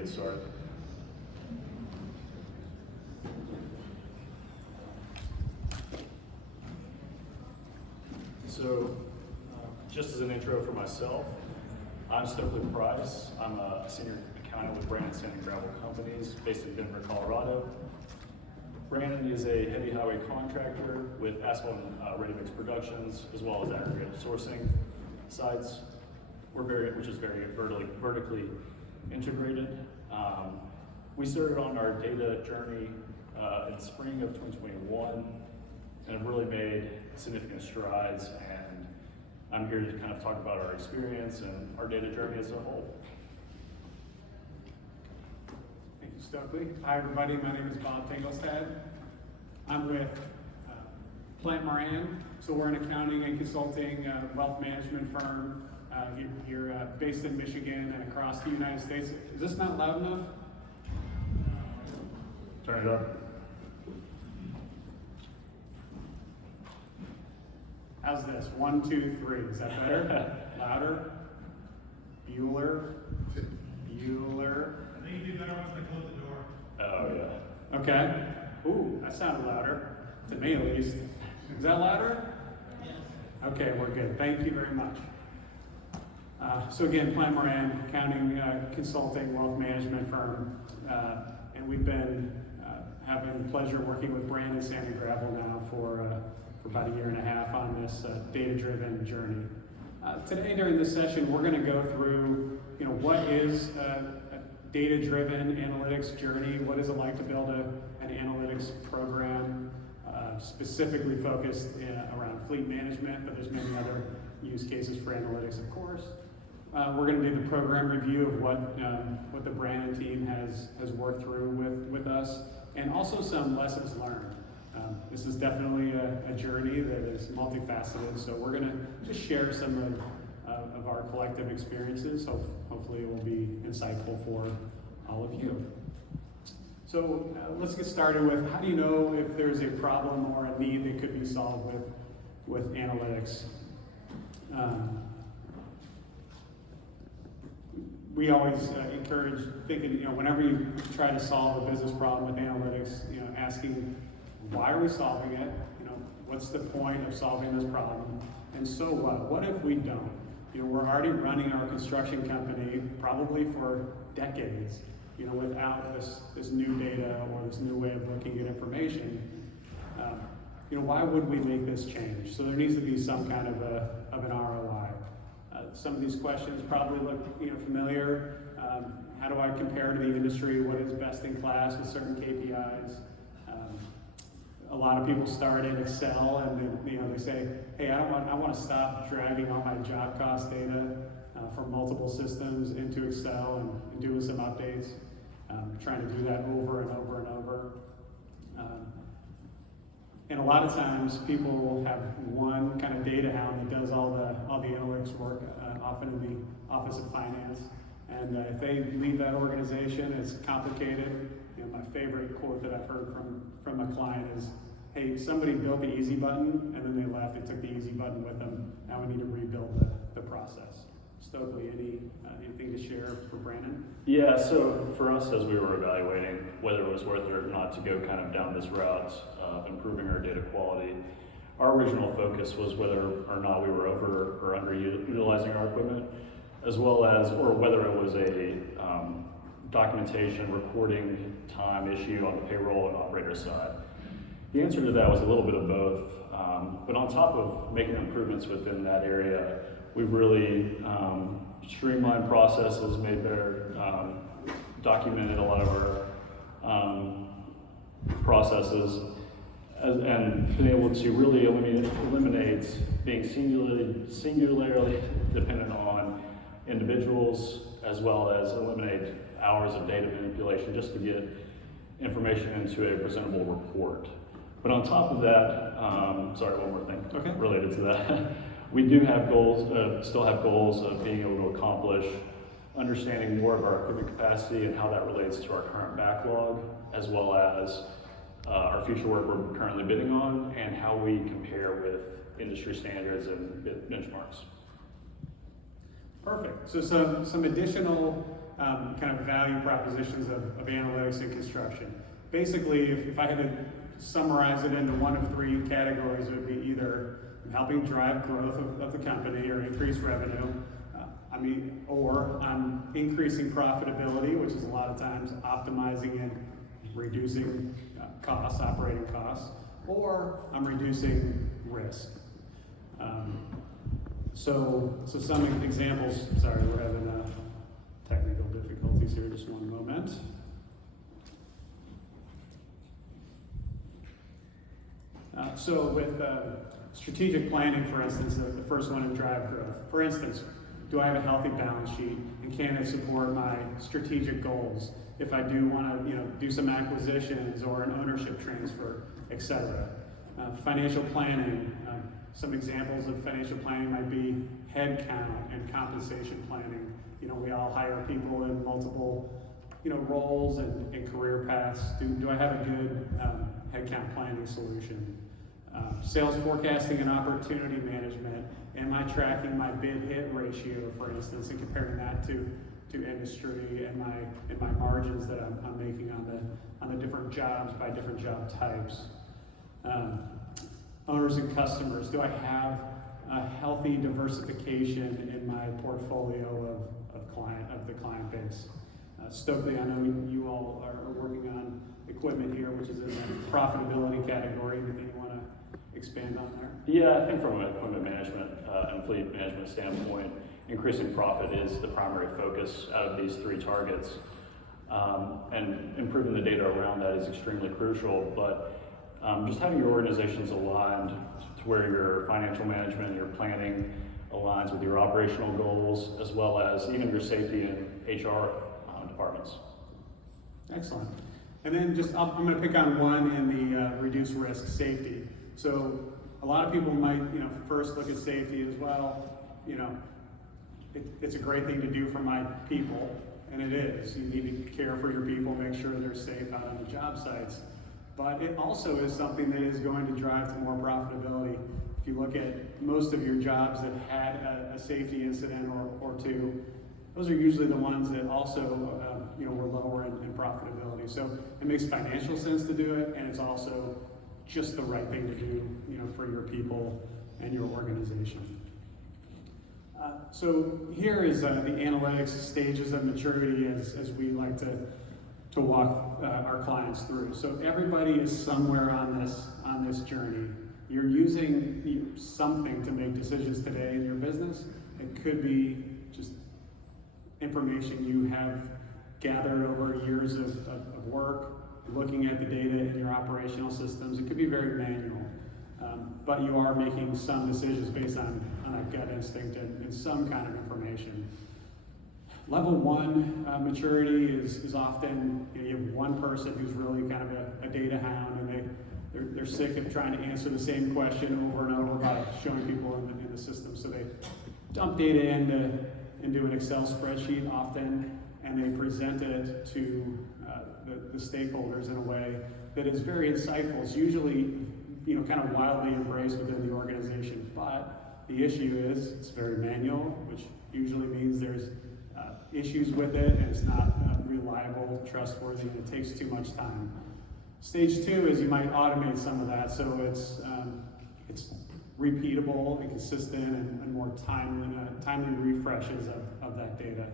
get started. So, just as an intro for myself, I'm Stokely Price. I'm a senior accountant with Brandon Sand and Gravel Companies based in Denver, Colorado. Brandon is a heavy highway contractor with asphalt and ready-mix productions, as well as aggregate sourcing sites. Which is very vertically integrated. We started on our data journey in spring of 2021 and have really made significant strides, and I'm here to kind of talk about our experience and our data journey as a whole. Thank you, Stokely. Hi, everybody. My name is Bob Tangelstad. I'm with Plant Moran. So we're an accounting and consulting wealth management firm here based in Michigan and across the United States. Is this not loud enough? Turn it up. How's this? 1, 2, 3. Is that better? Louder? Bueller? Bueller? I think you do better once they close the door. Oh, yeah. Okay. Ooh, that sounded louder. To me, at least. Is that louder? Yes. Okay, we're good. Thank you very much. So again, Plant Moran, accounting, consulting, wealth management firm, and we've been having the pleasure of working with Brandon Sand and Gravel now for about a year and a half on this data-driven journey. Today during this session, we're going to go through, what is a data-driven analytics journey? What is it like to build an analytics program specifically focused around fleet management, but there's many other use cases for analytics, of course. We're going to do the program review of what the Brandon team has worked through with us, and also some lessons learned. This is definitely a journey that is multifaceted, so we're going to just share some of our collective experiences. So hopefully it will be insightful for all of you. So let's get started with, how do you know if there's a problem or a need that could be solved with analytics? We always encourage thinking, whenever you try to solve a business problem with analytics, asking, why are we solving it? What's the point of solving this problem? And so what? What if we don't? We're already running our construction company probably for decades, without this new data or this new way of looking at information. Why would we make this change? So there needs to be some kind of an ROI. Some of these questions probably look familiar. How do I compare to the industry? What is best in class with certain KPIs? A lot of people start in Excel and they say, hey, I want to stop dragging all my job cost data from multiple systems into Excel and doing some updates. Trying to do that over and over and over. And a lot of times people will have one kind of data hound that does all the analytics work, often in the Office of Finance. And if they leave that organization, it's complicated. My favorite quote that I've heard from a client is, hey, somebody built the easy button and then they left, they took the easy button with them. Now we need to rebuild the process. Stokely, anything to share for Brandon? Yeah, so for us, as we were evaluating whether it was worth it or not to go kind of down this route of improving our data quality, our original focus was whether or not we were over or underutilizing our equipment, as well as, or whether it was a documentation recording time issue on the payroll and operator side. The answer to that was a little bit of both, but on top of making improvements within that area, we've really streamlined processes, made better, documented a lot of our processes, and been able to really eliminate being singularly dependent on individuals, as well as eliminate hours of data manipulation just to get information into a presentable report. But on top of that, sorry, one more thing related to that. We do have goals, still have goals of being able to accomplish understanding more of our equipment capacity and how that relates to our current backlog, as well as our future work we're currently bidding on, and how we compare with industry standards and benchmarks. Perfect. So some additional kind of value propositions of analytics in construction. Basically, if I had to summarize it into one of three categories, it would be either I'm helping drive growth of the company or increase revenue, or I'm increasing profitability, which is a lot of times optimizing and reducing costs, operating costs, or I'm reducing risk. So some examples, sorry, we're having technical difficulties here, just one moment. So with strategic planning, for instance, the first one is drive growth. For instance, do I have a healthy balance sheet, and can it support my strategic goals if I do want to do some acquisitions or an ownership transfer, etc. Financial planning, some examples of financial planning might be headcount and compensation planning. We all hire people in multiple roles and career paths. Do I have a good headcount planning solution? Sales forecasting and opportunity management. Am I tracking my bid hit ratio, for instance, and comparing that to industry and my margins that I'm making on the different jobs by different job types? Owners and customers. Do I have a healthy diversification in my portfolio of the client base? Stokely, I know you all are working on equipment here, which is in the profitability category. Anything you want to expand on there? Yeah, I think from an equipment management and fleet management standpoint, increasing profit is the primary focus out of these three targets. And improving the data around that is extremely crucial, but just having your organizations aligned to where your financial management and your planning aligns with your operational goals, as well as even your safety and HR departments. Excellent. And then I'm going to pick on one in the reduce risk, safety. So a lot of people might, first look at safety as well. It's a great thing to do for my people, and it is. You need to care for your people, make sure they're safe out on the job sites. But it also is something that is going to drive to more profitability. If you look at most of your jobs that had a safety incident or two, those are usually the ones that also were lower in profitability. So it makes financial sense to do it, and it's also just the right thing to do, for your people and your organization. So here is the analytics stages of maturity as we like to walk our clients through. So everybody is somewhere on this journey. You're using something to make decisions today in your business. It could be just information you have gathered over years of work, looking at the data in your operational systems. It could be very manual, but you are making some decisions based on a gut instinct and some kind of information. Level one maturity is often, you have one person who's really kind of a data hound, and they're sick of trying to answer the same question over and over by showing people in the system. So they dump data into an Excel spreadsheet often, and they present it to the stakeholders in a way that is very insightful. It's usually kind of wildly embraced within the organization, but the issue is it's very manual, which usually means there's issues with it, and it's not reliable, trustworthy, and it takes too much time. Stage two is you might automate some of that, so it's repeatable and consistent and more timely refreshes of that data.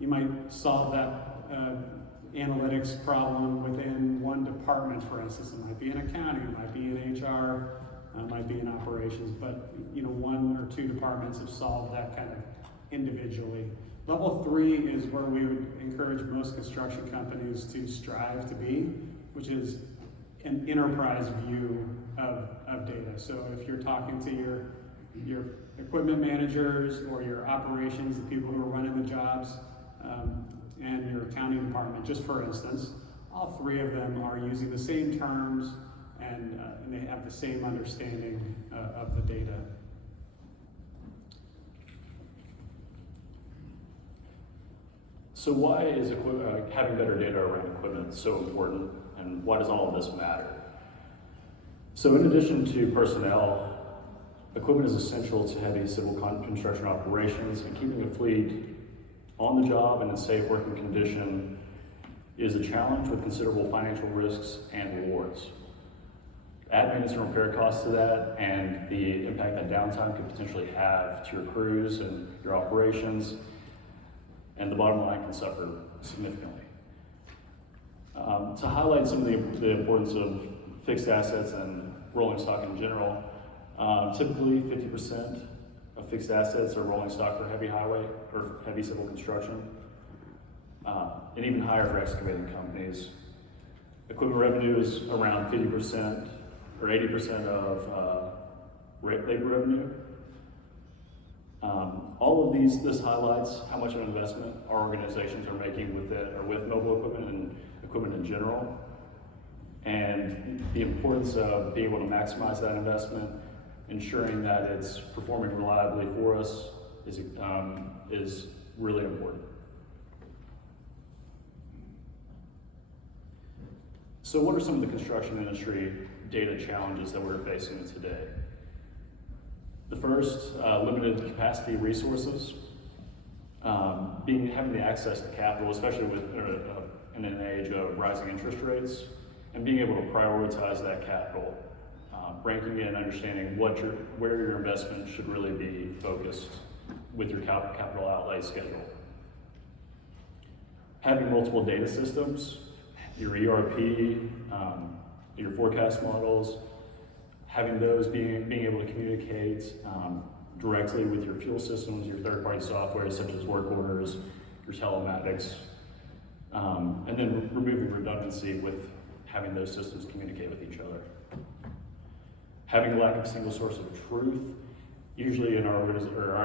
You might solve that analytics problem within one department, for instance. It might be in accounting, it might be in HR, it might be in operations, but one or two departments have solved that kind of individually. Level three is where we would encourage most construction companies to strive to be, which is an enterprise view of data. So if you're talking to your equipment managers or your operations, the people who are running the jobs, and your accounting department, just for instance, all three of them are using the same terms and they have the same understanding of the data. So why is having better data around equipment so important, and why does all of this matter? So in addition to personnel, equipment is essential to heavy civil construction operations, and keeping a fleet on the job and in safe working condition is a challenge with considerable financial risks and rewards. Add maintenance and repair costs to that, and the impact that downtime could potentially have to your crews and your operations, and the bottom line can suffer significantly. To highlight some of the importance of fixed assets and rolling stock in general, typically 50% of fixed assets are rolling stock for heavy highway or heavy civil construction, and even higher for excavating companies. Equipment revenue is around 50% or 80% of labor revenue. All of this highlights how much of an investment our organizations are making with it, or with mobile equipment and equipment in general, and the importance of being able to maximize that investment, ensuring that it's performing reliably for us is really important. So what are some of the construction industry data challenges that we're facing today? The first, limited capacity resources. Having the access to capital, especially in an age of rising interest rates, and being able to prioritize that capital, ranking it and understanding where your investment should really be focused with your capital outlay schedule. Having multiple data systems, your ERP, your forecast models, having those being able to communicate directly with your fuel systems, your third-party software such as work orders, your telematics, and then removing redundancy with having those systems communicate with each other. Having a lack of single source of truth. Usually in our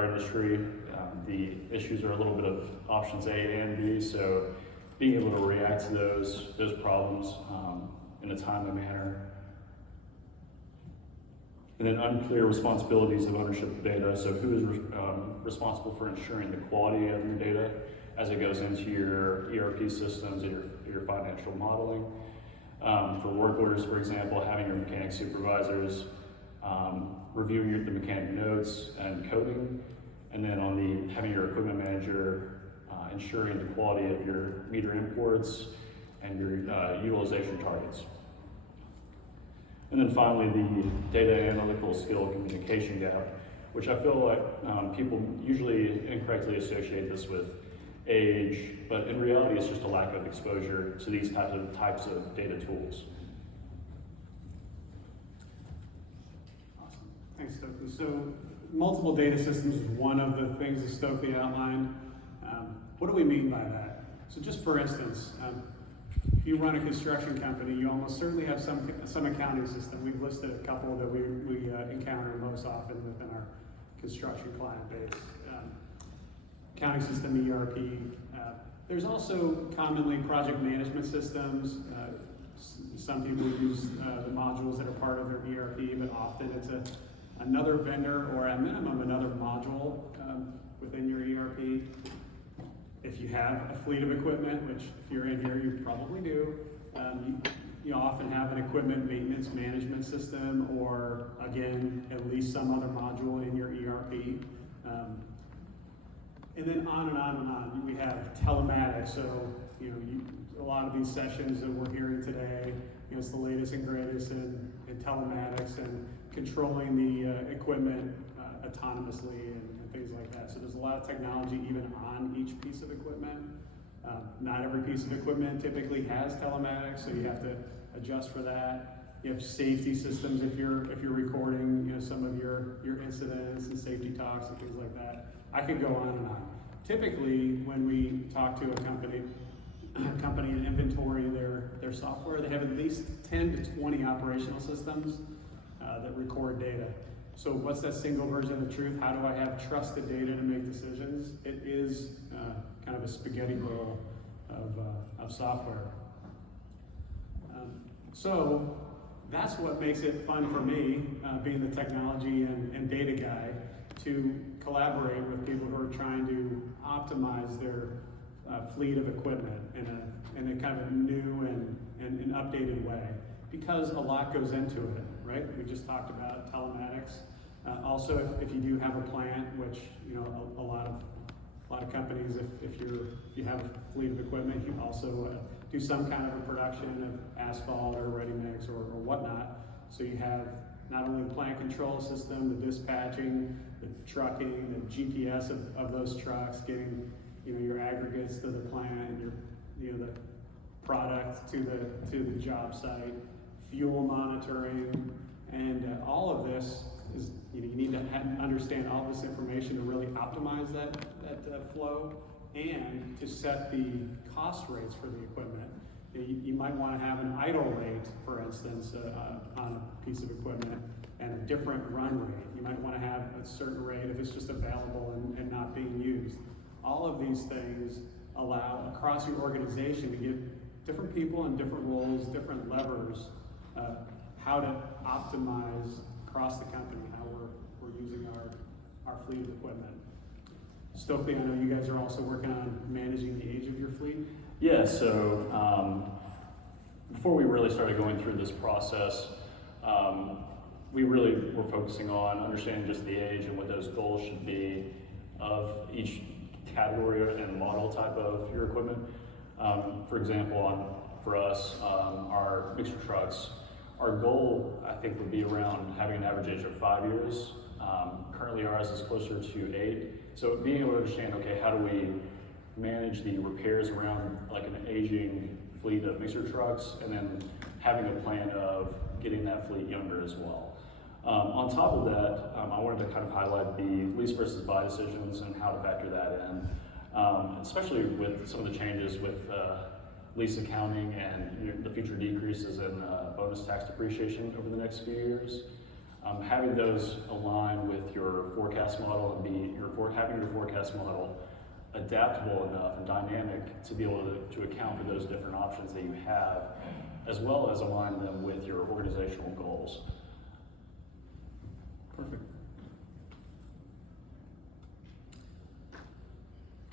industry, the issues are a little bit of options A and B, so being able to react to those problems in a timely manner. And then unclear responsibilities of ownership of data. So who is responsible for ensuring the quality of your data as it goes into your ERP systems and your financial modeling. For work orders, for example, having your mechanic supervisors reviewing the mechanic notes and coding, and then having your equipment manager ensuring the quality of your meter imports and your utilization targets. And then finally, the data analytical skill communication gap, which I feel like people usually incorrectly associate this with age, but in reality it's just a lack of exposure to these types of data tools. Awesome, thanks Stokely. So multiple data systems is one of the things that Stokely outlined. What do we mean by that? So just for instance, if you run a construction company, you almost certainly have some accounting system. We've listed a couple that we encounter most often within our construction client base. Accounting system, ERP. There's also commonly project management systems. Some people use the modules that are part of their ERP, but often it's another vendor or at minimum another module within your ERP. If you have a fleet of equipment, which if you're in here, you probably do, you often have an equipment maintenance management system, or again, at least some other module in your ERP. And then on and on and on. We have telematics, so a lot of these sessions that we're hearing today, it's the latest and greatest in telematics and controlling the equipment autonomously and things like that. So there's a lot of technology even on each piece of equipment. Not every piece of equipment typically has telematics, so you have to adjust for that. You have safety systems if you're recording some of your incidents and safety talks and things like that. I could go on and on. Typically, when we talk to a company and inventory their software, they have at least 10 to 20 operational systems that record data. So what's that single version of the truth? How do I have trusted data to make decisions? It is kind of a spaghetti bowl of software. So that's what makes it fun for me, being the technology and data guy, to collaborate with people who are trying to optimize their fleet of equipment in a kind of a new and updated way, because a lot goes into it, right? We just talked about telematics. Also, if you do have a plant, which a lot of A lot of companies, if you have a fleet of equipment, you also do some kind of a production of asphalt or ready mix or whatnot. So you have not only the plant control system, the dispatching, the trucking, the GPS of those trucks, getting your aggregates to the plant and the product to the job site, fuel monitoring, and all of this is you need to understand all this information to really optimize that flow and to set the cost rates for the equipment. You might want to have an idle rate, for instance, on a piece of equipment and a different run rate. You might want to have a certain rate if it's just available and not being used. All of these things allow across your organization to give different people in different roles, different levers, how to optimize across the company, how we're using our fleet of equipment. Stokely, I know you guys are also working on managing the age of your fleet. Yeah, so before we really started going through this process, we really were focusing on understanding just the age and what those goals should be of each category and model type of your equipment. For example, for us, our mixer trucks, our goal, I think, would be around having an average age of 5 years. Currently ours is closer to 8. So being able to understand, okay, how do we manage the repairs around like an aging fleet of mixer trucks, and then having a plan of getting that fleet younger as well. On top of that, I wanted to kind of highlight the lease versus buy decisions and how to factor that in, especially with some of the changes with lease accounting and the future decreases in bonus tax depreciation over the next few years. Having those align with your forecast model and having your forecast model adaptable enough and dynamic to be able to account for those different options that you have, as well as align them with your organizational goals. Perfect.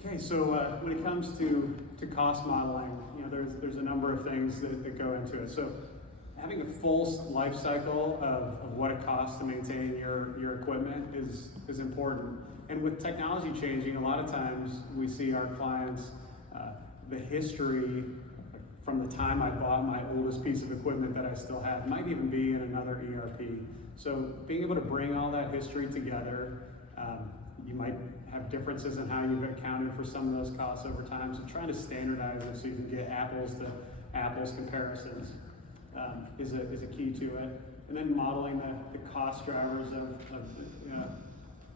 Okay, so when it comes to cost modeling, there's a number of things that go into it. So having a full life cycle of what it costs to maintain your equipment is important. And with technology changing, a lot of times we see our clients, the history from the time I bought my oldest piece of equipment that I still have, might even be in another ERP. So being able to bring all that history together, you might have differences in how you've accounted for some of those costs over time. So trying to standardize it so you can get apples to apples comparisons is a key to it. And then modeling the cost drivers of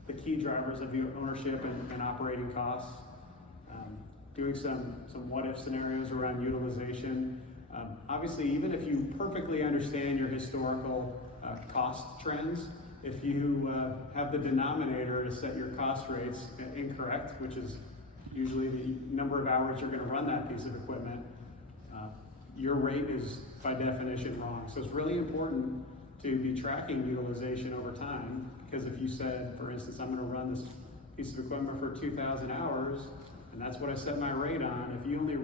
the key drivers of your ownership and operating costs. Doing some what-if scenarios around utilization. Obviously, even if you perfectly understand your historical cost trends, if you have the denominator to set your cost rates incorrect, which is usually the number of hours you're going to run that piece of equipment, your rate is by definition wrong. So it's really important to be tracking utilization over time, because if you said, for instance, I'm going to run this piece of equipment for 2,000 hours, and that's what I set my rate on, if you only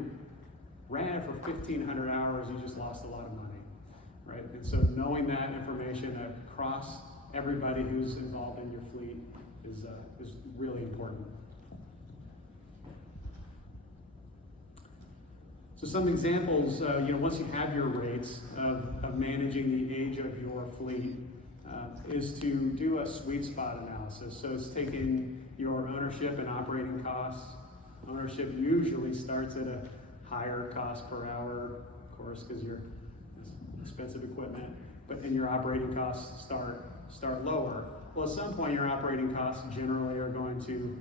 ran it for 1,500 hours, you just lost a lot of money, right? And so knowing that information across everybody who's involved in your fleet is really important. So some examples, once you have your rates of managing the age of your fleet, is to do a sweet spot analysis. So it's taking your ownership and operating costs. Ownership usually starts at a higher cost per hour, of course, because you're expensive equipment, and your operating costs start lower. Well, at some point, your operating costs generally are going to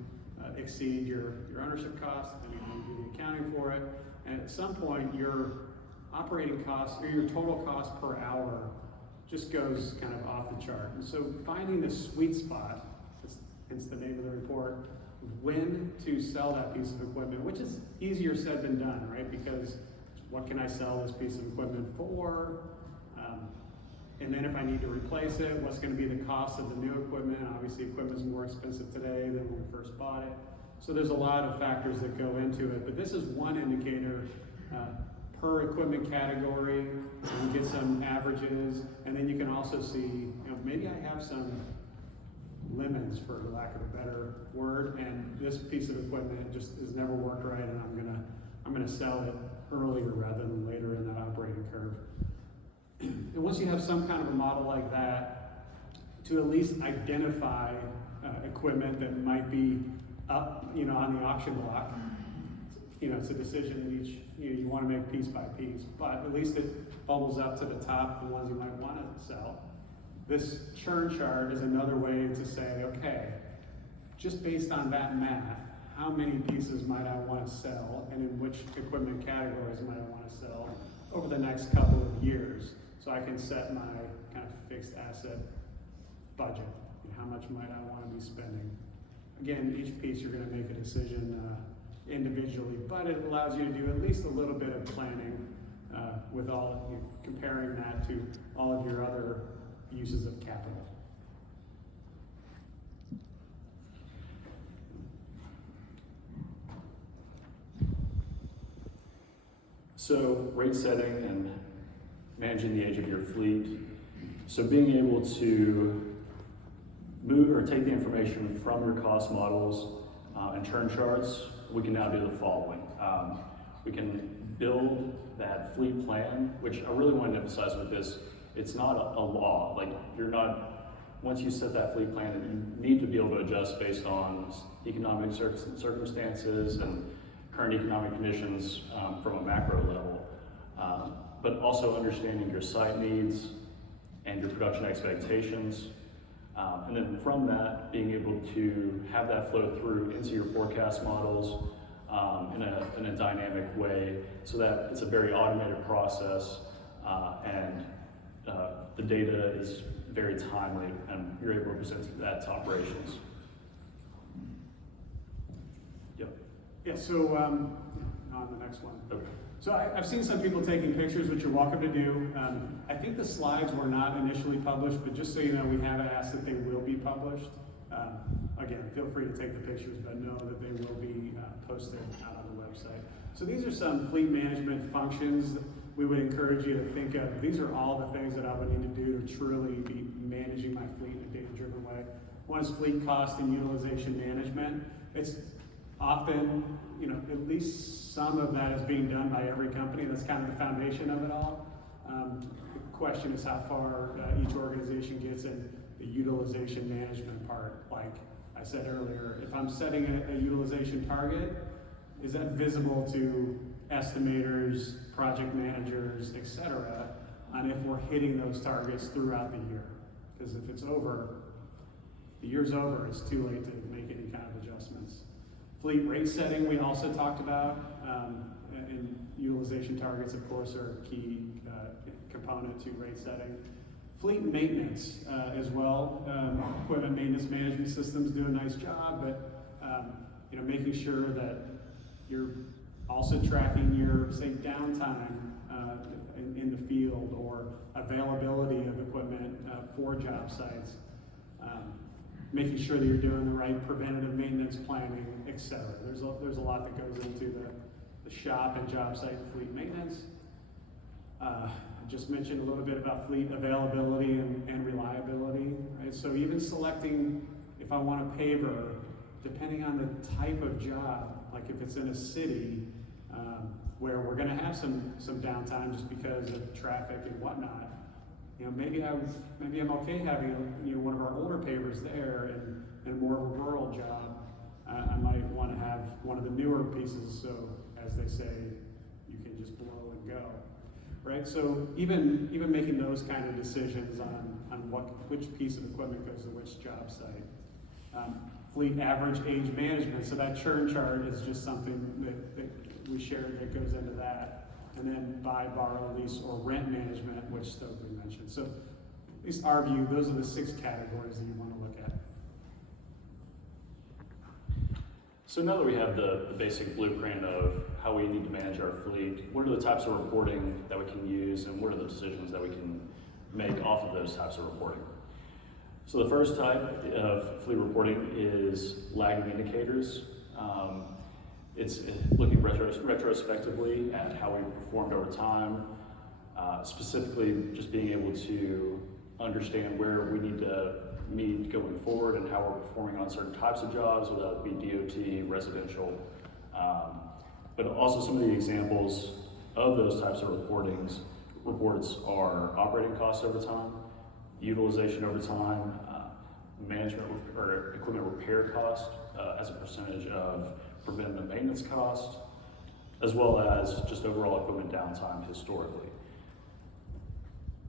exceed your ownership costs, depending on how you do the accounting for it. And at some point, your operating costs, or your total cost per hour, just goes kind of off the chart. And so finding the sweet spot, hence the name of the report, when to sell that piece of equipment, which is easier said than done, right? Because what can I sell this piece of equipment for? And then if I need to replace it, what's going to be the cost of the new equipment? Obviously, equipment's more expensive today than when we first bought it. So there's a lot of factors that go into it, but this is one indicator per equipment category. You get some averages, and then you can also see, maybe I have some lemons, for lack of a better word, and this piece of equipment just has never worked right, and I'm gonna sell it earlier rather than later in that operating curve. And once you have some kind of a model like that, to at least identify equipment that might be up, on the auction block. It's a decision that each, you want to make piece by piece, but at least it bubbles up to the top, the ones you might want to sell. This churn chart is another way to say, okay, just based on that math, how many pieces might I want to sell, and in which equipment categories might I want to sell over the next couple of years, so I can set my kind of fixed asset budget. How much might I want to be spending? Again, each piece you're going to make a decision individually, but it allows you to do at least a little bit of planning with comparing that to all of your other uses of capital. So rate setting and managing the age of your fleet. So being able to move or take the information from your cost models and churn charts, we can now do the following. We can build that fleet plan, which I really want to emphasize with this, it's not a law. Like, once you set that fleet plan, you need to be able to adjust based on economic circumstances and current economic conditions from a macro level. But also understanding your site needs and your production expectations. And then from that, being able to have that flow through into your forecast models in a dynamic way, so that it's a very automated process and the data is very timely and you're able to present that to operations. Yep. Yeah, so on the next one. Okay. So I've seen some people taking pictures, which you're welcome to do. I think the slides were not initially published, but just so you know, we have asked that they will be published. Again, feel free to take the pictures, but know that they will be posted out on the website. So these are some fleet management functions that we would encourage you to think of. These are all the things that I would need to do to truly be managing my fleet in a data-driven way. One is fleet cost and utilization management. It's often, at least some of that is being done by every company. That's kind of the foundation of it all. The question is how far each organization gets in the utilization management part. Like I said earlier, if I'm setting a utilization target, is that visible to estimators, project managers, etc., on if we're hitting those targets throughout the year? Because if it's over, the year's over, it's too late to make any kind of adjustments. Fleet rate setting we also talked about, and utilization targets, of course, are a key component to rate setting. Fleet maintenance as well. Equipment maintenance management systems do a nice job, but making sure that you're also tracking your, say, downtime in the field or availability of equipment for job sites. Making sure that you're doing the right preventative maintenance planning, etc. There's a lot that goes into the shop and job site fleet maintenance. I just mentioned a little bit about fleet availability and reliability. Right? So even selecting if I want a paver, depending on the type of job, like if it's in a city where we're going to have some downtime just because of traffic and whatnot. Maybe I'm okay having one of our older pavers there, and more of a rural job. I might want to have one of the newer pieces, so as they say, you can just blow and go, right? So even making those kind of decisions on which piece of equipment goes to which job site. Fleet average age management. So that churn chart is just something that we shared that goes into that. And then buy, borrow, lease, or rent management, which Stokely mentioned. So at least our view, those are the 6 categories that you want to look at. So now that we have the basic blueprint of how we need to manage our fleet, what are the types of reporting that we can use, and what are the decisions that we can make off of those types of reporting? So the first type of fleet reporting is lagging indicators. It's looking retrospectively at how we performed over time, specifically just being able to understand where we need to meet going forward and how we're performing on certain types of jobs, whether that be DOT, residential, but also some of the examples of those types of reports are operating costs over time, utilization over time, management or equipment repair cost as a percentage of preventative maintenance cost, as well as just overall equipment downtime historically.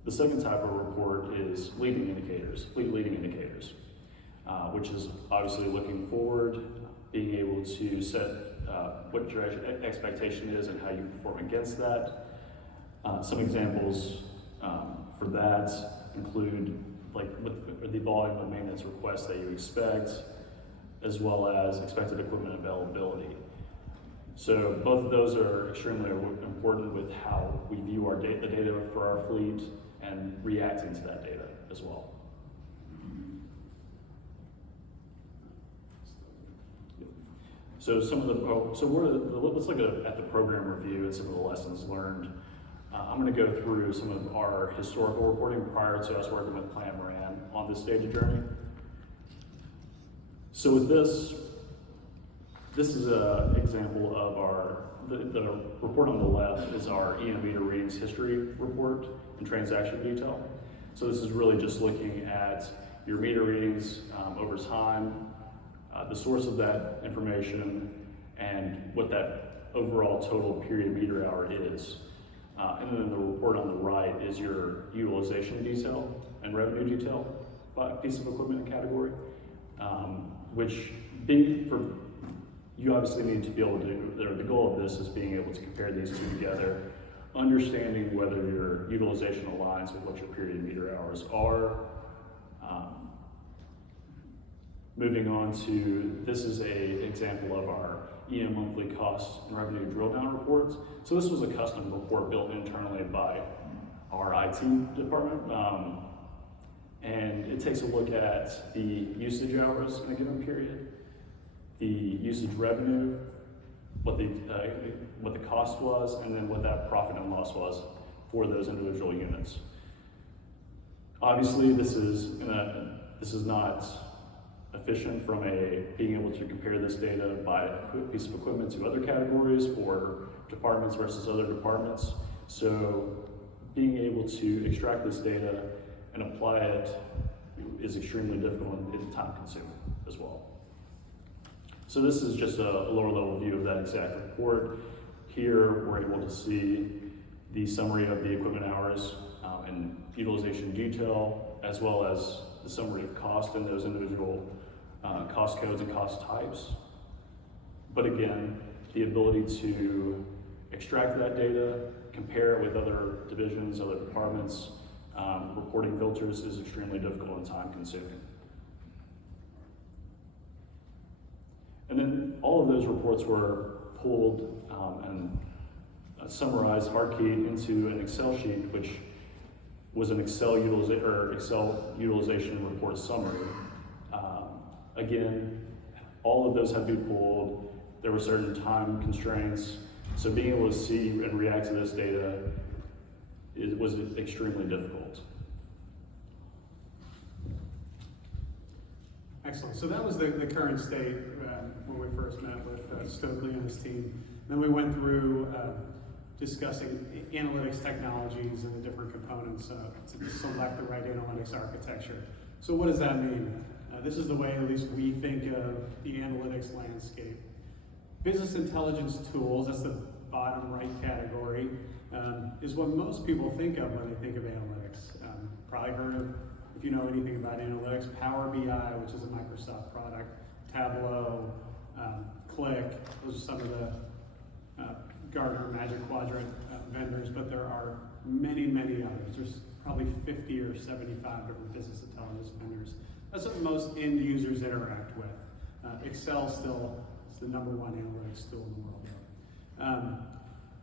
The second type of report is leading indicators, fleet leading indicators, which is obviously looking forward, being able to set what your expectation is and how you perform against that. Some examples for that include like with the volume of maintenance requests that you expect, as well as expected equipment availability. So both of those are extremely important with how we view the data for our fleet and reacting to that data as well. So let's look at the program review and some of the lessons learned. I'm going to go through some of our historical reporting prior to us working with Plan Moran on this data journey. So with this is an example of the report on the left is our EM meter readings history report and transaction detail. So this is really just looking at your meter readings over time, the source of that information, and what that overall total period meter hour is. And then the report on the right is your utilization detail and revenue detail by piece of equipment and category, which you obviously need to be able to do, the goal of this is being able to compare these two together, understanding whether your utilization aligns with what your period meter hours are. Moving on to, this is an example of our EM monthly cost and revenue drill down reports. So this was a custom report built internally by our IT department. And it takes a look at the usage hours in a given period, the usage revenue, what the cost was, and then what that profit and loss was for those individual units. Obviously, this is not efficient from being able to compare this data by piece of equipment to other categories or departments versus other departments. So being able to extract this data and apply it is extremely difficult and time consuming as well. So this is just a lower level view of that exact report. Here we're able to see the summary of the equipment hours and utilization detail, as well as the summary of cost in those individual cost codes and cost types. But again, the ability to extract that data, compare it with other divisions, other departments, reporting filters is extremely difficult and time consuming. And then all of those reports were pulled and summarized, hard-keyed into an Excel sheet, which was an Excel utilization report summary. Again, all of those had to be pulled. There were certain time constraints. So being able to see and react to this data was extremely difficult. Excellent. So that was the current state when we first met with Stokely and his team. Then we went through discussing analytics technologies and the different components to select the right analytics architecture. So what does that mean? This is the way at least we think of the analytics landscape. Business intelligence tools, that's the bottom right category, is what most people think of when they think of analytics. Probably heard of, if you know anything about analytics, Power BI, which is a Microsoft product, Tableau, Click, those are some of the Gartner Magic Quadrant vendors, but there are many, many others. There's probably 50 or 75 different business intelligence vendors. That's what most end users interact with. Excel still is the #1 analytics tool in the world.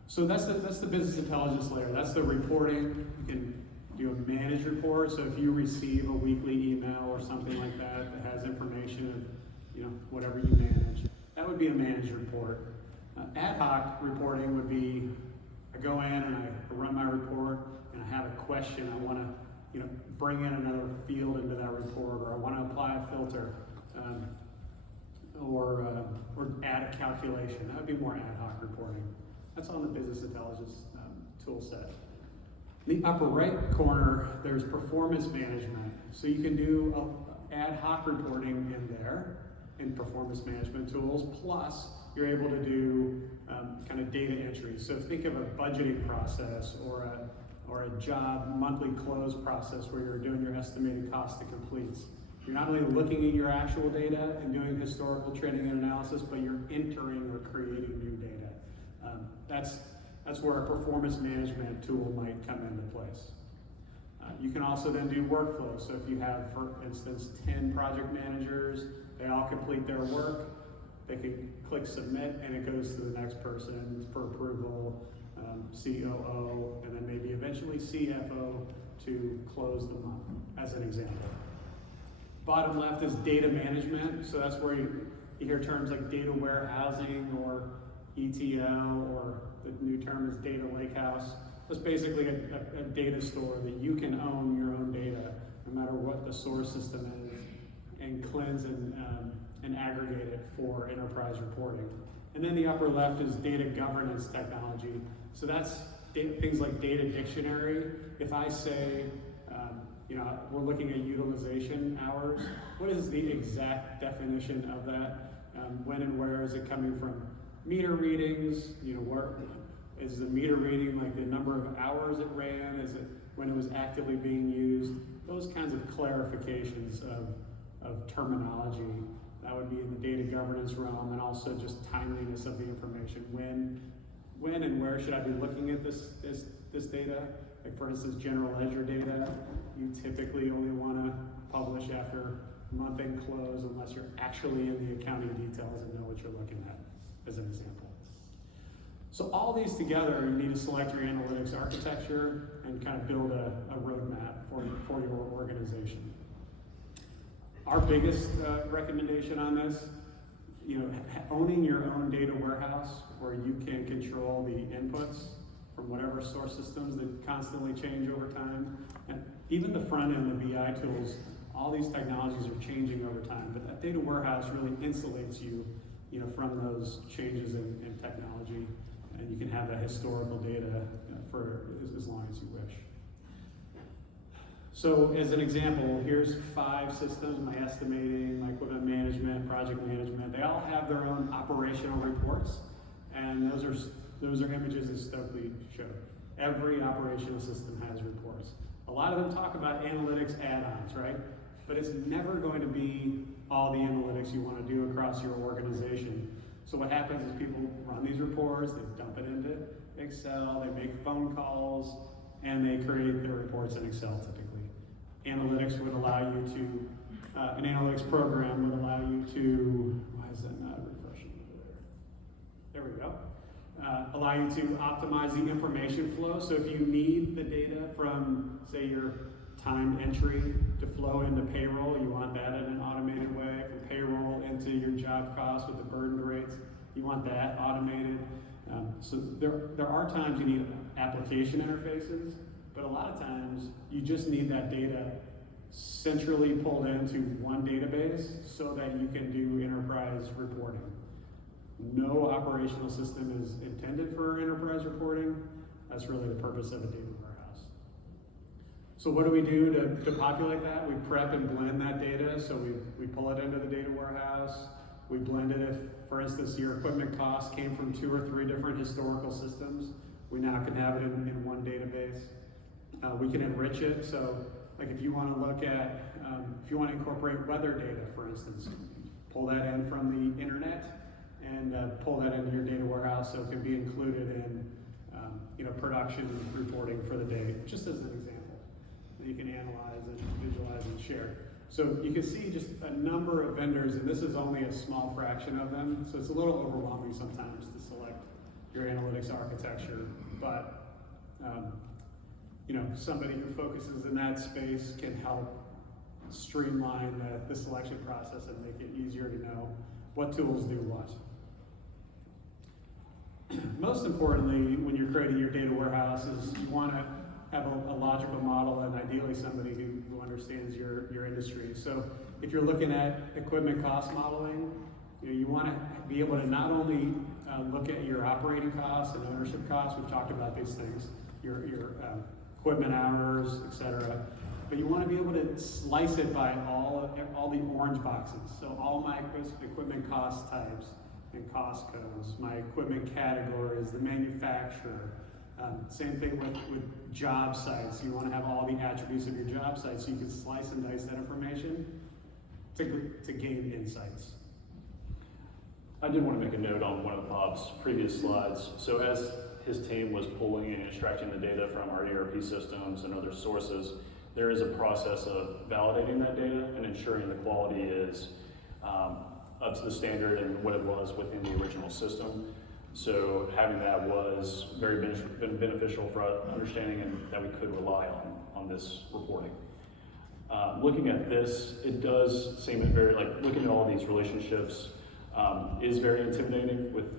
So that's the business intelligence layer. That's the reporting. You can do a managed report. So if you receive a weekly email or something like that that has information of whatever you manage, that would be a managed report. Ad hoc reporting would be I go in and I run my report and I have a question I want to bring in another field into that report, or I want to apply a filter, or add a calculation. That would be more ad hoc reporting. That's on the business intelligence tool set. In the upper right corner, there's performance management. So you can do ad hoc reporting in there in performance management tools, plus you're able to do kind of data entry. So think of a budgeting process or a job monthly close process where you're doing your estimated cost to complete. You're not only looking at your actual data and doing historical trending and analysis, but you're entering or creating new data. That's where a performance management tool might come into place. You can also then do workflows. So if you have, for instance, 10 project managers, they all complete their work, they can click submit and it goes to the next person for approval, COO, and then maybe eventually CFO to close the month, as an example. Bottom left is data management. So that's where you hear terms like data warehousing or ETL, or the new term is data lakehouse. That's basically a data store that you can own your own data, no matter what the source system is, and cleanse and aggregate it for enterprise reporting. And then the upper left is data governance technology. So that's things like data dictionary. If I say, we're looking at utilization hours, what is the exact definition of that? When and where is it coming from? Meter readings, where is the meter reading, like the number of hours it ran? Is it when it was actively being used? Those kinds of clarifications of terminology. That would be in the data governance realm, and also just timeliness of the information. When and where should I be looking at this data? Like for instance, general ledger data, you typically only want to publish after month-end close unless you're actually in the accounting details and know what you're looking at, as an example. So all these together, you need to select your analytics architecture and kind of build a roadmap for your organization. Our biggest recommendation on this, owning your own data warehouse where you can control the inputs from whatever source systems that constantly change over time. And even the front end, the BI tools, all these technologies are changing over time, but that data warehouse really insulates you, from those changes in technology, and you can have that historical data for as long as you wish. So as an example, here's 5 systems: my estimating, my equipment management, project management. They all have their own operational reports, and those are images that Stokely showed. Every operational system has reports. A lot of them talk about analytics add-ons, right? But it's never going to be all the analytics you want to do across your organization. So what happens is people run these reports, they dump it into Excel, they make phone calls, and they create their reports in Excel typically. Analytics would allow you to, an analytics program would allow you to, why is that not refreshing over there? There we go. Allow you to optimize the information flow. So if you need the data from, say, your time entry to flow into payroll, you want that in an automated way. From payroll into your job costs with the burden rates, you want that automated. So there are times you need application interfaces, but a lot of times you just need that data centrally pulled into one database so that you can do enterprise reporting. No operational system is intended for enterprise reporting. That's really the purpose of a data warehouse. So what do we do to populate that? We prep and blend that data. So we pull it into the data warehouse. We blend it if, for instance, your equipment costs came from 2 or 3 different historical systems. We now can have it in one database. We can enrich it. So like if you want to look at, if you want to incorporate weather data, for instance, pull that in from the internet and pull that into your data warehouse so it can be included in production reporting for the day, just as an example. You can analyze and visualize and share. So you can see just a number of vendors, and this is only a small fraction of them, so it's a little overwhelming sometimes to select your analytics architecture, but somebody who focuses in that space can help streamline the selection process and make it easier to know what tools do what. Most importantly, when you're creating your data warehouse, is you want to have a logical model, and ideally somebody who understands your industry. So if you're looking at equipment cost modeling, you want to be able to not only look at your operating costs and ownership costs, we've talked about these things, your equipment hours, etc. But you want to be able to slice it by all the orange boxes. So all my equipment cost types and cost codes, my equipment categories, the manufacturer. Same thing with job sites. You want to have all the attributes of your job site so you can slice and dice that information to gain insights. I did want to make a note on one of Bob's previous slides. So as his team was pulling and extracting the data from our ERP systems and other sources, there is a process of validating that data and ensuring the quality is up to the standard and what it was within the original system. So having that was very beneficial for understanding and that we could rely on this reporting. Looking at this, it does seem very, looking at all these relationships is very intimidating with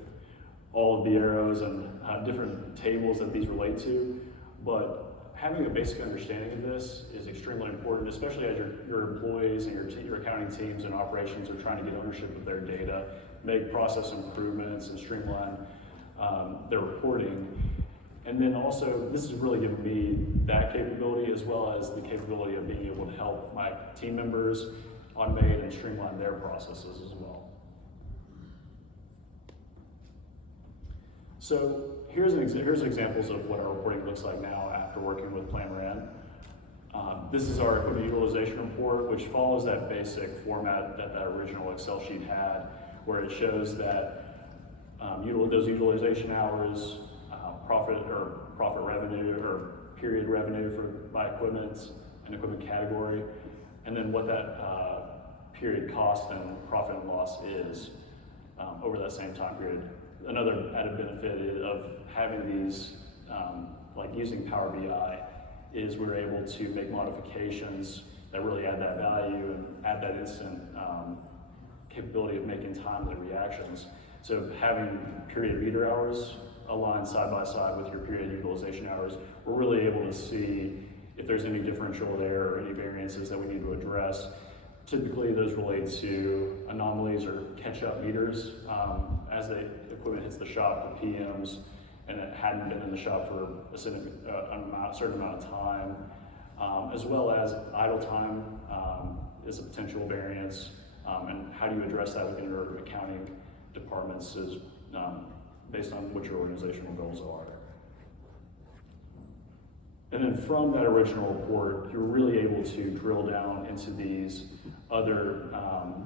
all of the arrows and different tables that these relate to, but having a basic understanding of this is extremely important, especially as your employees and your accounting teams and operations are trying to get ownership of their data, make process improvements and streamline their reporting. And then also, this has really given me that capability as well as the capability of being able to help my team members automate and streamline their processes as well. So here's examples of what our reporting looks like now after working with Plan Moran. This is our equipment utilization report, which follows that basic format that original Excel sheet had, where it shows that those utilization hours, profit revenue or period revenue by equipment and equipment category, and then what that period cost and profit and loss is over that same time period. Another added benefit of having these, like using Power BI, is we're able to make modifications that really add that value and add that instant capability of making timely reactions. So having period meter hours aligned side by side with your period utilization hours, we're really able to see if there's any differential there or any variances that we need to address. Typically, those relate to anomalies or catch-up meters as the equipment hits the shop for PMs and it hadn't been in the shop for a certain amount of time, as well as idle time is a potential variance, and how do you address that within your accounting departments is based on what your organizational goals are. And then from that original report, you're really able to drill down into these other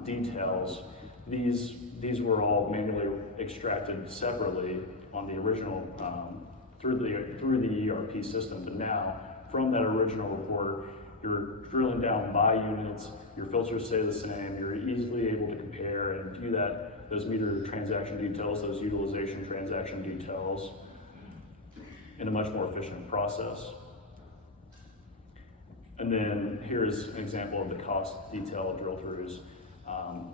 details. These were all manually extracted separately on the original through the ERP system. But now, from that original report, you're drilling down by units. Your filters stay the same. You're easily able to compare and view those meter transaction details, those utilization transaction details, in a much more efficient process. And then here's an example of the cost detail drill throughs,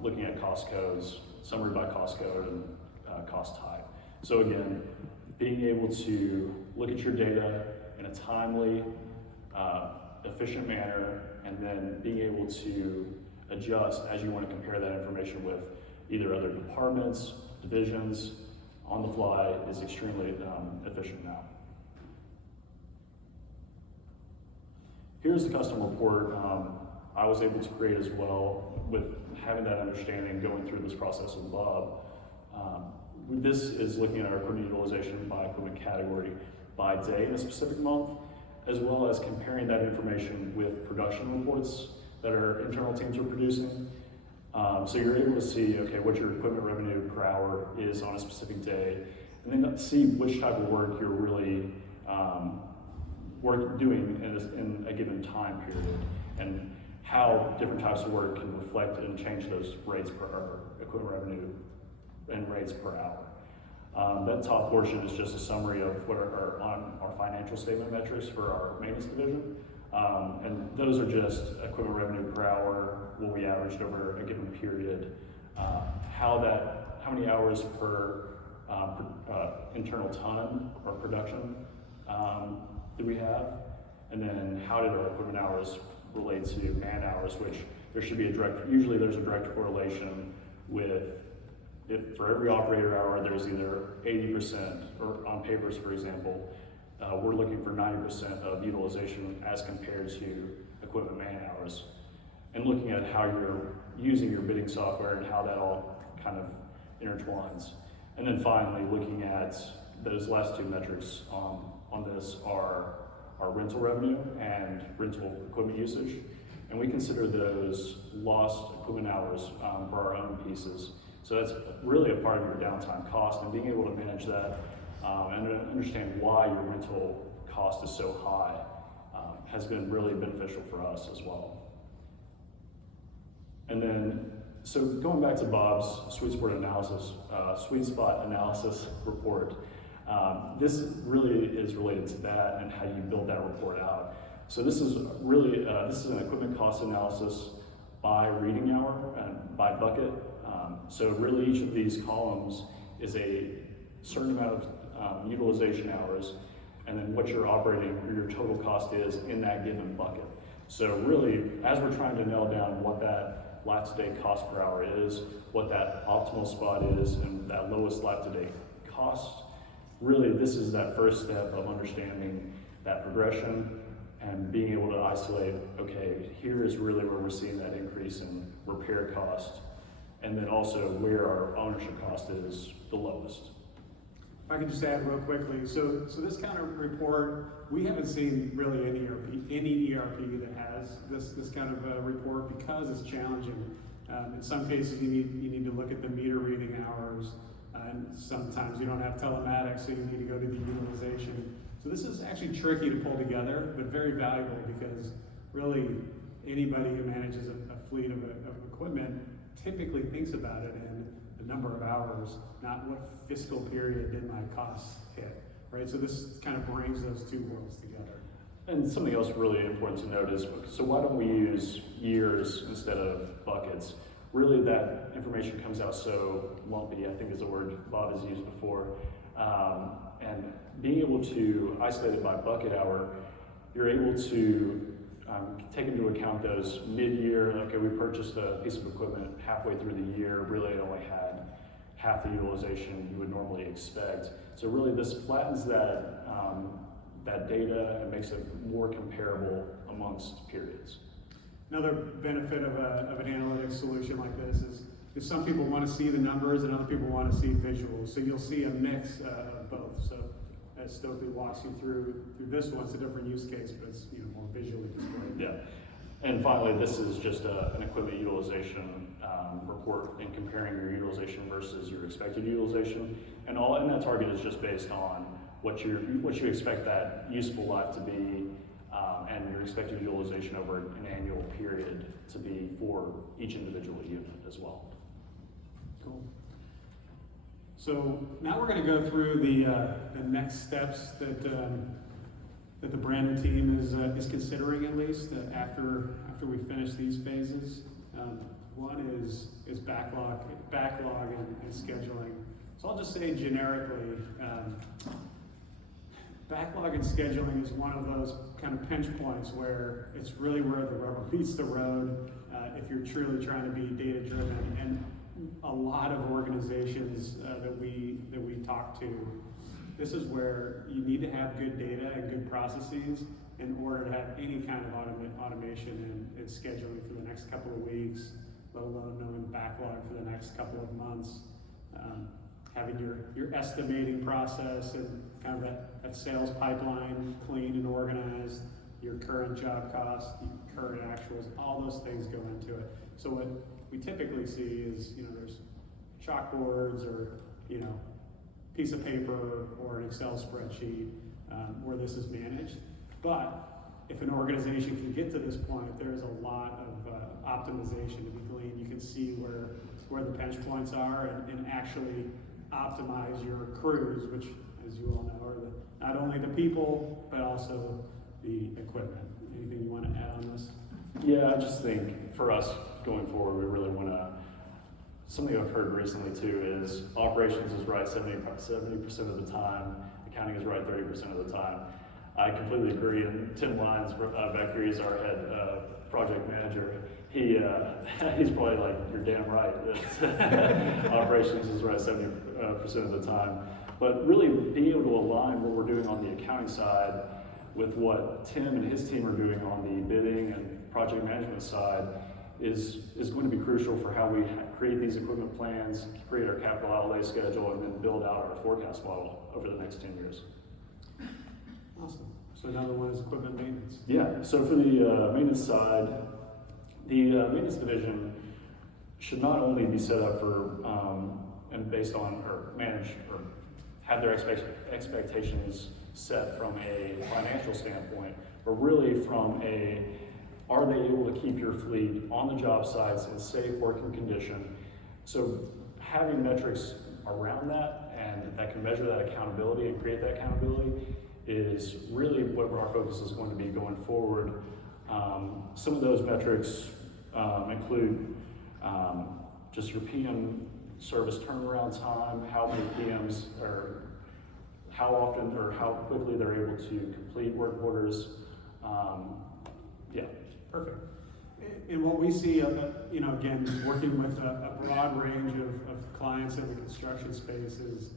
looking at cost codes, summary by cost code, and cost type. So again, being able to look at your data in a timely, efficient manner, and then being able to adjust as you want to compare that information with either other departments, divisions, on the fly is extremely efficient now. Here's the custom report I was able to create as well with having that understanding going through this process with Bob. This is looking at our equipment utilization by equipment category by day in a specific month, as well as comparing that information with production reports that our internal teams are producing. So you're able to see, okay, what your equipment revenue per hour is on a specific day, and then see which type of work you're really doing in a given time period, and how different types of work can reflect and change those rates per hour, equipment revenue and rates per hour. That top portion is just a summary of what are on our financial statement metrics for our maintenance division. And those are just equipment revenue per hour, what we averaged over a given period, how many hours per internal ton or production do we have, And then how did our equipment hours relate to man hours, which there should be usually there's a direct correlation with, if for every operator hour, there's either 80%, or on papers, for example, we're looking for 90% of utilization as compared to equipment man hours. And looking at how you're using your bidding software and how that all kind of intertwines. And then finally, looking at those last two metrics on this are our rental revenue and rental equipment usage. And we consider those lost equipment hours for our own pieces. So that's really a part of your downtime cost, and being able to manage that and understand why your rental cost is so high has been really beneficial for us as well. And then, so going back to Bob's sweet spot analysis report, this really is related to that and how you build that report out. So this is really, this is an equipment cost analysis by reading hour and by bucket. So really each of these columns is a certain amount of utilization hours, and then what your operating or your total cost is in that given bucket. So really, as we're trying to nail down what that life to date cost per hour is, what that optimal spot is, and that lowest life to date cost, really this is that first step of understanding that progression and being able to isolate, okay, here is really where we're seeing that increase in repair cost, and then also where our ownership cost is the lowest. If I could just add real quickly, so this kind of report, we haven't seen really any ERP that has this kind of a report because it's challenging. In some cases, you need to look at the meter reading hours, and sometimes you don't have telematics, so you need to go to the utilization. So this is actually tricky to pull together, but very valuable because really anybody who manages a fleet of equipment typically thinks about it in the number of hours, not what fiscal period did my costs hit, right? So this kind of brings those two worlds together. And something else really important to note is, so why don't we use years instead of buckets? Really that information comes out so lumpy, I think is a word Bob has used before. And being able to isolate it by bucket hour, you're able to take into account those mid-year, okay, we purchased a piece of equipment halfway through the year, really it only had half the utilization you would normally expect. So really this flattens that, that data and makes it more comparable amongst periods. Another benefit of an analytics solution like this is if some people want to see the numbers and other people want to see visuals. So you'll see a mix of both. So as Stokely walks you through this one, it's a different use case, but it's more visually displayed. Yeah. And finally, this is just an equipment utilization report and comparing your utilization versus your expected utilization. And that target is just based on what you expect that useful life to be and your expected utilization over an annual period to be for each individual unit as well. Cool. So now we're going to go through the next steps that the Brandon team is considering, at least after we finish these phases. One is backlog and scheduling. So I'll just say generically, backlog and scheduling is one of those kind of pinch points where it's really where the rubber meets the road if you're truly trying to be data driven. And a lot of organizations that we talk to, this is where you need to have good data and good processes in order to have any kind of automation and scheduling for the next couple of weeks, let alone knowing backlog for the next couple of months. Having your estimating process and kind of that sales pipeline clean and organized, your current job costs, your current actuals, all those things go into it. So what we typically see is, there's chalkboards or, piece of paper or an Excel spreadsheet where this is managed. But if an organization can get to this point, there's a lot of optimization to be gleaned. You can see where the pinch points are and actually optimize your crews, which, as you all know, are not only the people, but also the equipment. Anything you want to add on this? Yeah, I just think for us going forward, we really want to, something I've heard recently too is operations is right 70% of the time, accounting is right 30% of the time. I completely agree, and Tim Lyons back here, he's our head project manager. He's probably like, you're damn right. Operations is right 70% of the time. But really being able to align what we're doing on the accounting side with what Tim and his team are doing on the bidding and project management side is going to be crucial for how we create these equipment plans, create our capital outlay schedule, and then build out our forecast model over the next 10 years. Awesome. So another one is equipment maintenance. Yeah, so for the maintenance side, the maintenance division should not only be set up for and based on or manage or have their expectations set from a financial standpoint, but really from a, are they able to keep your fleet on the job sites in safe working condition? So having metrics around that and that can measure that accountability and create that accountability is really what our focus is going to be going forward. Some of those metrics include just your PM service turnaround time, how many PMs or how often or how quickly they're able to complete work orders. Yeah. Perfect. And what we see, again, working with a broad range of clients in the construction space is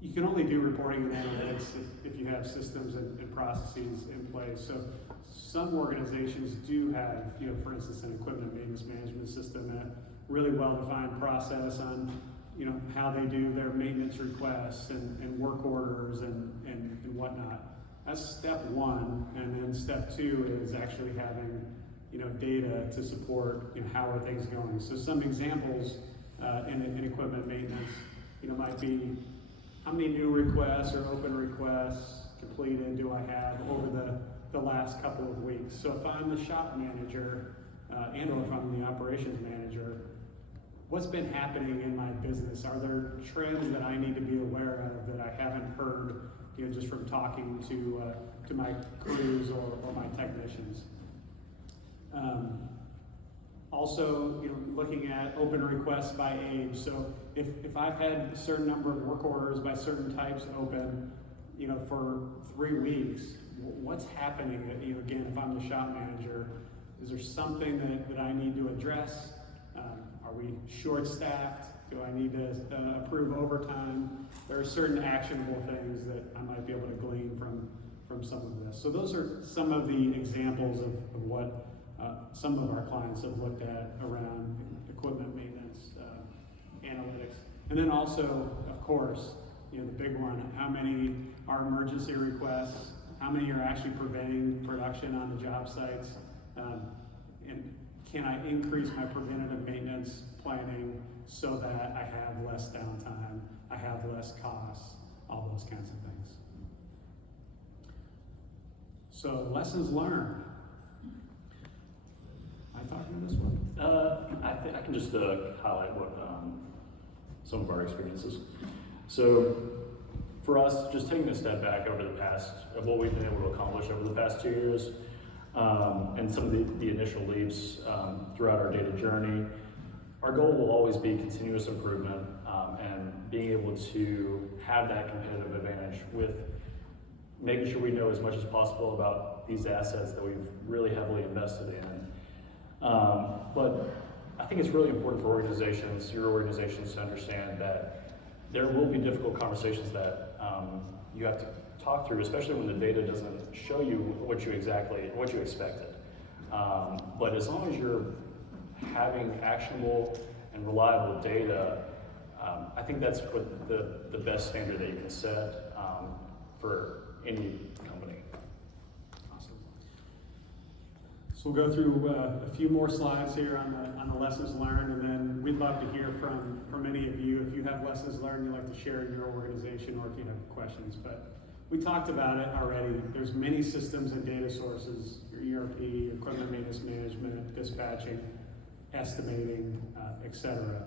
you can only do reporting and analytics if you have systems and processes in place. So some organizations do have, for instance, an equipment maintenance management system, a really well-defined process on, how they do their maintenance requests and work orders and whatnot. That's step one, and then step two is actually having, data to support, how are things going. So some examples in equipment maintenance, might be how many new requests or open requests completed do I have over the last couple of weeks. So if I'm the shop manager and or if I'm the operations manager, what's been happening in my business? Are there trends that I need to be aware of that I haven't heard, just from talking to my crews or my technicians? Also, looking at open requests by age. So if I've had a certain number of work orders by certain types open, for 3 weeks, what's happening? Again, if I'm the shop manager, is there something that I need to address? Are we short-staffed? Do I need to approve overtime? There are certain actionable things that I might be able to glean from some of this. So those are some of the examples of what some of our clients have looked at around equipment maintenance, analytics. And then also, of course, the big one, how many are emergency requests? How many are actually preventing production on the job sites? And can I increase my preventative maintenance planning so that I have less downtime, I have less costs, all those kinds of things. So lessons learned. Am I talking to this one? I can just highlight what some of our experiences. So for us, just taking a step back over the past of what we've been able to accomplish over the past 2 years, and some of the initial leaps throughout our data journey, our goal will always be continuous improvement and being able to have that competitive advantage with making sure we know as much as possible about these assets that we've really heavily invested in. But I think it's really important for organizations, your organizations, to understand that there will be difficult conversations that you have to talk through, especially when the data doesn't show you what you expected. But as long as you're having actionable and reliable data, I think that's what the best standard that you can set for any company. Awesome. So we'll go through a few more slides here on the lessons learned, and then we'd love to hear from any of you if you have lessons learned you'd like to share in your organization, or if you have questions. But we talked about it already. There's many systems and data sources: your ERP, equipment maintenance management, dispatching, estimating, etc.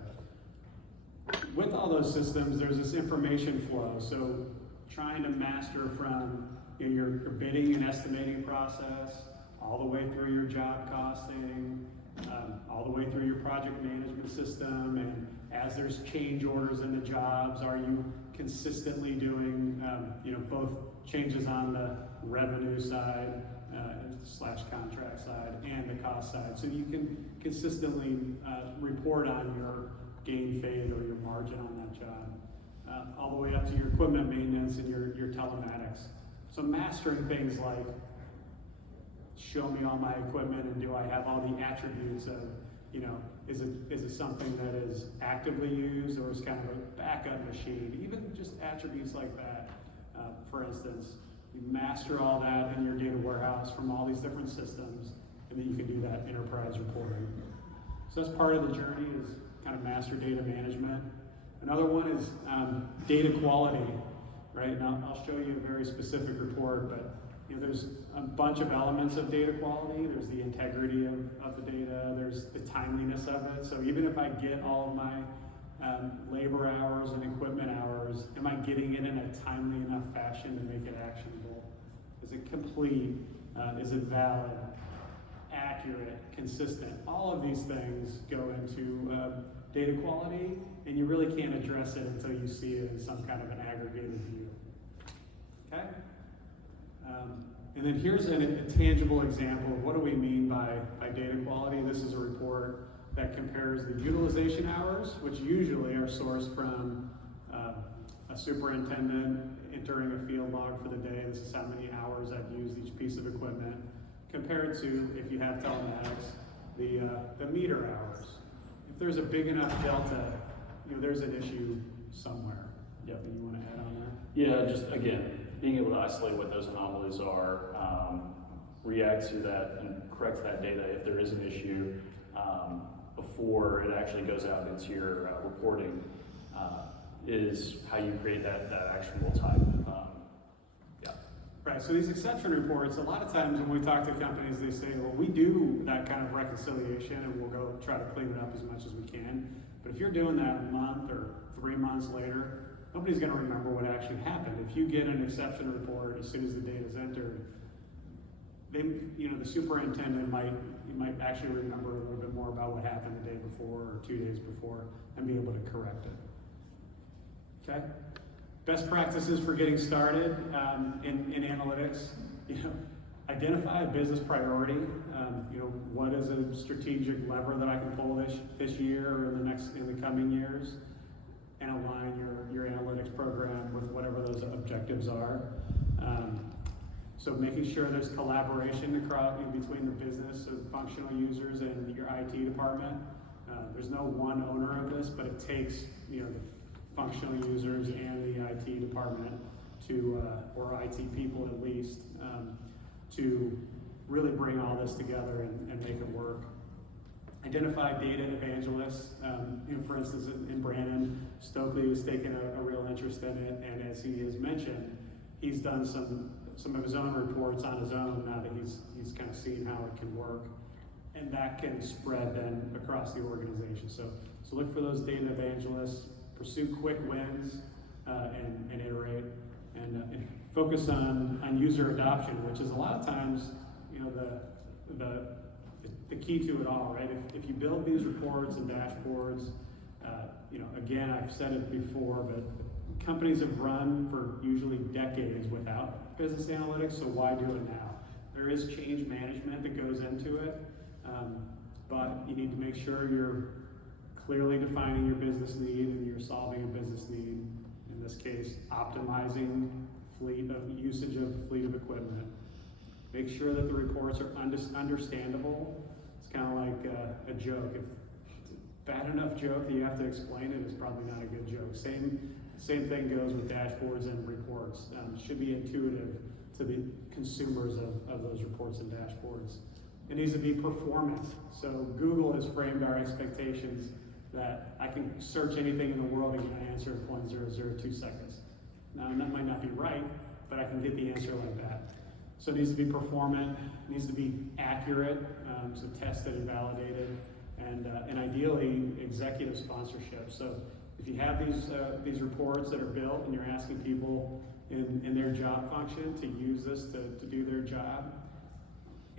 With all those systems, there's this information flow. So trying to master from your bidding and estimating process all the way through your job costing, all the way through your project management system, and as there's change orders in the jobs, are you consistently doing, both changes on the revenue side, slash contract side and the cost side, so you can consistently report on your gain fade or your margin on that job, all the way up to your equipment maintenance and your telematics. So mastering things like, show me all my equipment and do I have all the attributes of, is it something that is actively used or is kind of a backup machine? Even just attributes like that. For instance, you master all that in your data warehouse from all these different systems, and then you can do that enterprise reporting. So that's part of the journey, is kind of master data management. Another one is data quality, right? Now I'll show you a very specific report, but there's a bunch of elements of data quality. There's the integrity of the data, there's the timeliness of it. So even if I get all of my labor hours and equipment hours, am I getting it in a timely enough fashion to make it actionable? Is it complete? Is it valid? Accurate? Consistent? All of these things go into data quality, and you really can't address it until you see it in some kind of an aggregated view. Okay? And then here's a tangible example of what do we mean by data quality. This is a report that compares the utilization hours, which usually are sourced from a superintendent entering a field log for the day. This is how many hours I've used each piece of equipment, compared to, if you have telematics, the meter hours. If there's a big enough delta, there's an issue somewhere. Yep, you want to add on that? Yeah, just again, being able to isolate what those anomalies are, react to that and correct that data if there is an issue before it actually goes out into your reporting, is how you create that actionable type. Yeah. Right, so these exception reports, a lot of times when we talk to companies, they say, well, we do that kind of reconciliation and we'll go try to clean it up as much as we can. But if you're doing that a month or 3 months later, nobody's going to remember what actually happened. If you get an exception report as soon as the data is entered, then the superintendent might actually remember a little bit more about what happened the day before or 2 days before and be able to correct it. Okay? Best practices for getting started in analytics. Identify a business priority. What is a strategic lever that I can pull this year or in the coming years, and align your analytics program with whatever those objectives are. So making sure there's collaboration across between the business of functional users and your IT department. There's no one owner of this, but it takes the functional users and the IT department or IT people at least, to really bring all this together and make it work. Identify data evangelists. For instance, in Brandon, Stokely has taken a real interest in it, and as he has mentioned, he's done some of his own reports on his own now that he's kind of seen how it can work, and that can spread then across the organization. So look for those data evangelists, pursue quick wins, and iterate, and focus on user adoption, which is a lot of times the key to it all, right? If you build these reports and dashboards, again, I've said it before, but companies have run for usually decades without business analytics, so why do it now? There is change management that goes into it, but you need to make sure you're clearly defining your business need and you're solving a business need. In this case, optimizing usage of fleet of equipment. Make sure that the reports are understandable. It's kind of like a joke. If it's a bad enough joke that you have to explain it, it's probably not a good joke. Same thing goes with dashboards and reports. It should be intuitive to the consumers of those reports and dashboards. It needs to be performant. So Google has framed our expectations that I can search anything in the world and get an answer in 0.002 seconds. Now, that might not be right, but I can get the answer like that. So it needs to be performant, it needs to be accurate, so tested and validated, and ideally executive sponsorship. So if you have these reports that are built and you're asking people in their job function to use this to do their job,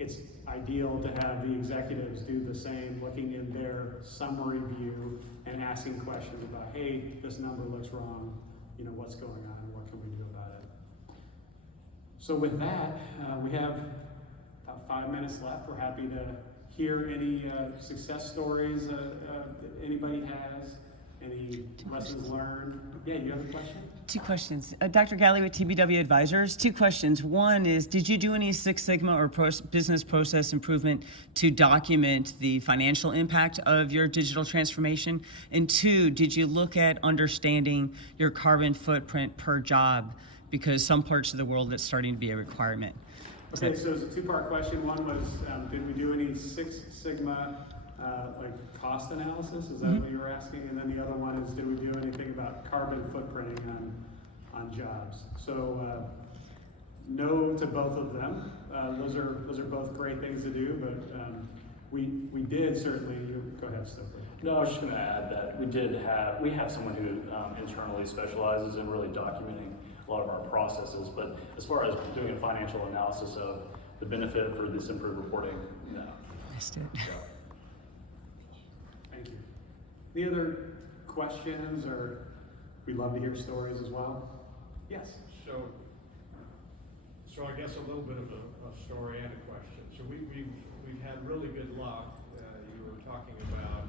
it's ideal to have the executives do the same, looking in their summary view and asking questions about, hey, this number looks wrong, you know, what's going on and what can we do about it? So with that, we have about 5 minutes left. We're happy to hear any success stories that anybody has, any lessons learned. Yeah, you have a question? 2 questions. Dr. Galley with TBW Advisors. 2 questions. One is, did you do any Six Sigma or business process improvement to document the financial impact of your digital transformation? And 2, did you look at understanding your carbon footprint per job? Because some parts of the world that's starting to be a requirement. Okay, so it's a 2-part question. One was, did we do any Six Sigma like cost analysis? Is that what you were asking? And then the other one is, did we do anything about carbon footprinting on jobs? So no to both of them. Those are both great things to do, but we did certainly. Go ahead, Stokely. No, I was just going to add that we have someone who internally specializes in really documenting a lot of our processes, but as far as doing a financial analysis of the benefit for this improved reporting, no. Missed it. Thank you. Any other questions, or we'd love to hear stories as well? Yes. So I guess a little bit of a story and a question. So we've had really good luck. You were talking about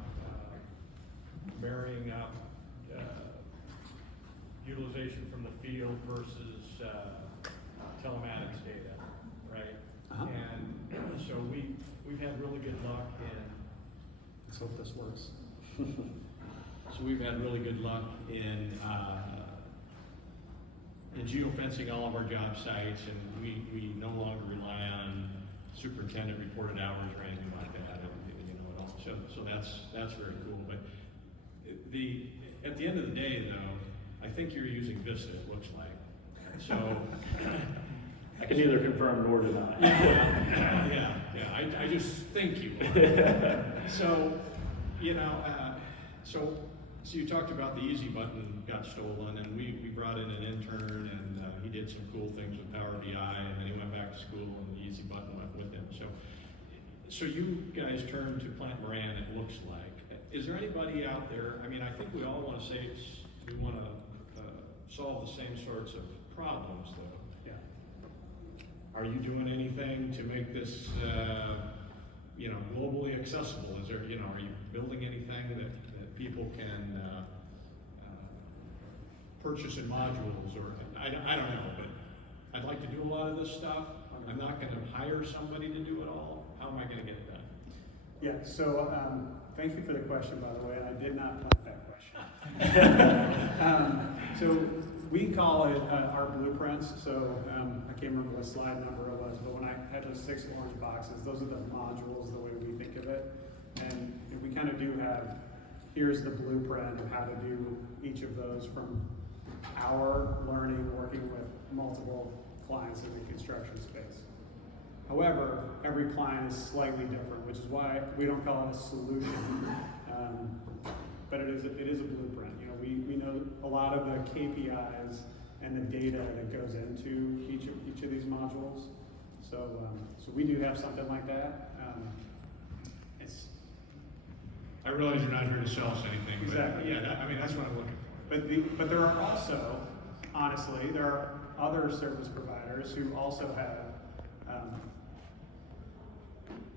marrying up utilization from the field versus telematics data, right? Uh-huh. And so we've had really good luck in. Let's hope this works. So we've had really good luck in geofencing all of our job sites, and we no longer rely on superintendent reported hours or anything like that. You know, at all. So that's very cool. But at the end of the day, though, I think you're using Vista. It looks like. So I can neither confirm nor deny. yeah. I just think you are. So, you know, so you talked about the easy button got stolen, and we brought in an intern, and he did some cool things with Power BI, and then he went back to school, and the easy button went with him. So you guys turned to Plant Moran, it looks like. Is there anybody out there? I mean, I think we all want to say we want to solve the same sorts of problems, though. Yeah. Are you doing anything to make this, you know, globally accessible? Is there, you know, are you building anything that people can purchase in modules, or I don't know, but I'd like to do a lot of this stuff. I'm not going to hire somebody to do it all. How am I going to get it done? Yeah. So thank you for the question, by the way. And I did not plant that question. So we call it our blueprints. So I can't remember what slide number it was, but when I had those 6 orange boxes, those are the modules, the way we think of it. And we kind of do have, here's the blueprint of how to do each of those from our learning, working with multiple clients in the construction space. However, every client is slightly different, which is why we don't call it a solution, but it is a blueprint. You know, we know a lot of the KPIs and the data that goes into each of these modules. So we do have something like that. I realize you're not here to sell us anything. Exactly. But yeah, I mean, that's what I'm looking for. But there are also, honestly, there are other service providers who also have,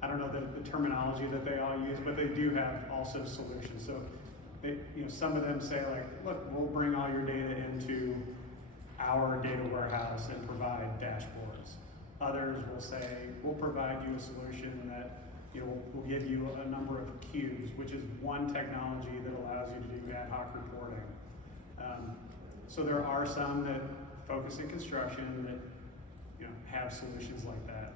I don't know the terminology that they all use, but they do have also solutions. So they, you know, some of them say like, look, we'll bring all your data into our data warehouse and provide dashboards. Others will say, we'll provide you a solution that, you know, we'll give you a number of cubes, which is one technology that allows you to do ad hoc reporting. So there are some that focus in construction that, you know, have solutions like that.